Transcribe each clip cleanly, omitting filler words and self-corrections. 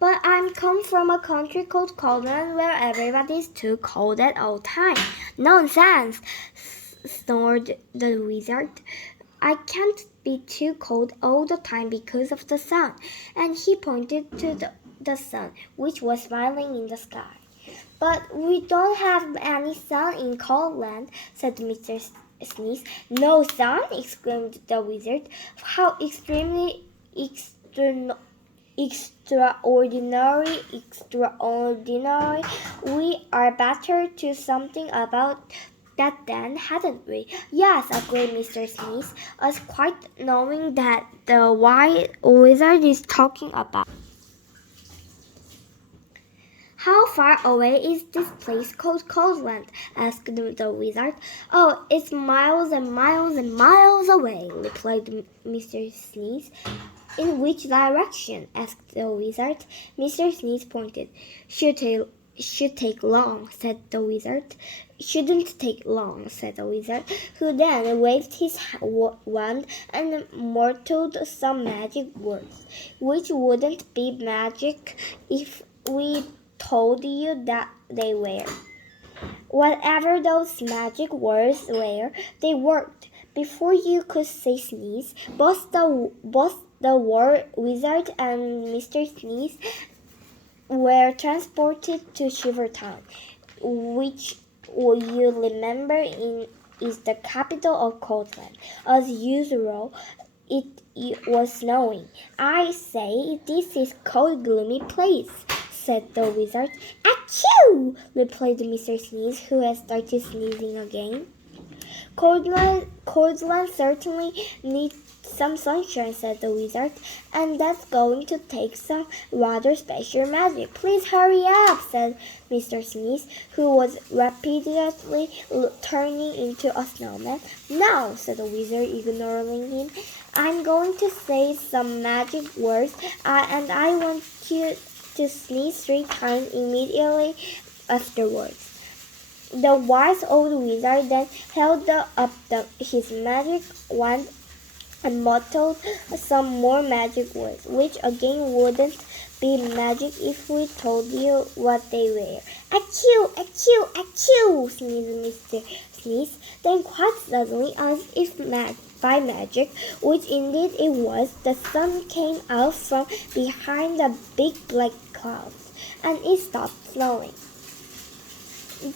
But I'm come from a country called Scotland where everybody's too cold at all times. Nonsense, snored the wizard. I can't be too cold all the time because of the sun. And he pointed to the sun, which was smiling in the sky. But we don't have any sun in Coldland, said Mr. Sneeze. No sun? Exclaimed the wizard. How extraordinary. We are better to something about that then, hadn't we? Yes, agreed Mr. Sneeze, us quite knowing that the white wizard is talking about. How far away is this place called Coldland? Asked the wizard. Oh, it's miles and miles and miles away, replied Mr. Sneeze. In which direction? Asked the wizard. Mr. Sneeze pointed. Should take long, said the wizard. Shouldn't take long, said the wizard, who then waved his wand and muttered some magic words, which wouldn't be magic if we told you that they were. Whatever those magic words were, they worked. Before you could say sneeze, both the wizard and Mr. Sneeze were transported to Shivertown, which you remember is the capital of Scotland. As usual, it was snowing. I say, this is cold, gloomy place, said the wizard. Achoo! Replied Mr. Sneeze, who had started sneezing again. Coldland certainly needs some sunshine, said the wizard, and that's going to take some rather special magic. Please hurry up, said Mr. Sneeze, who was rapidly turning into a snowman. No, said the wizard, ignoring him. I'm going to say some magic words, and I want you to sneeze 3 times immediately afterwards. The wise old wizard then held up his magic wand and muttered some more magic words, which again wouldn't be magic if we told you what they were. Achoo! Achoo! Achoo! Sneezed Mr. Sneeze. Then quite suddenly, as if by magic, which indeed it was, the sun came out from behind the big black clouds, and it stopped snowing.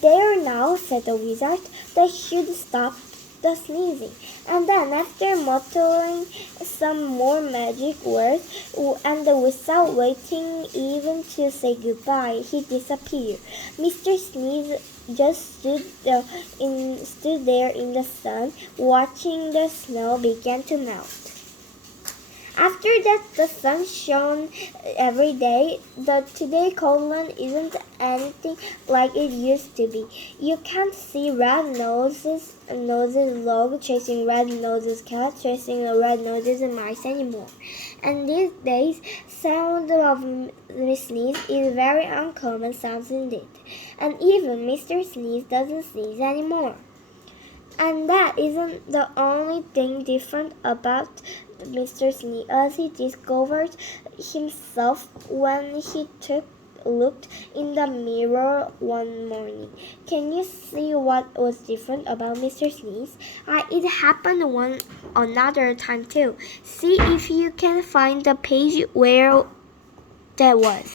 There now, said the wizard, that should stop the sneezing. And then, after muttering some more magic words, and without waiting even to say goodbye, he disappeared. Mr. Sneeze just stood there in the sun, watching the snow begin to melt. After that, the sun shone every day. Today Coldland isn't anything like it used to be. You can't see red-noses dog chasing red-noses cat chasing red-noses mice anymore. And these days, sound of sneeze is very uncommon sounds indeed. And even Mr. Sneeze doesn't sneeze anymore. And that isn't the only thing different about Mr. Sneeze, as he discovered himself when he looked in the mirror one morning. Can you see what was different about Mr. Sneeze? It happened another time too. See if you can find the page where that was.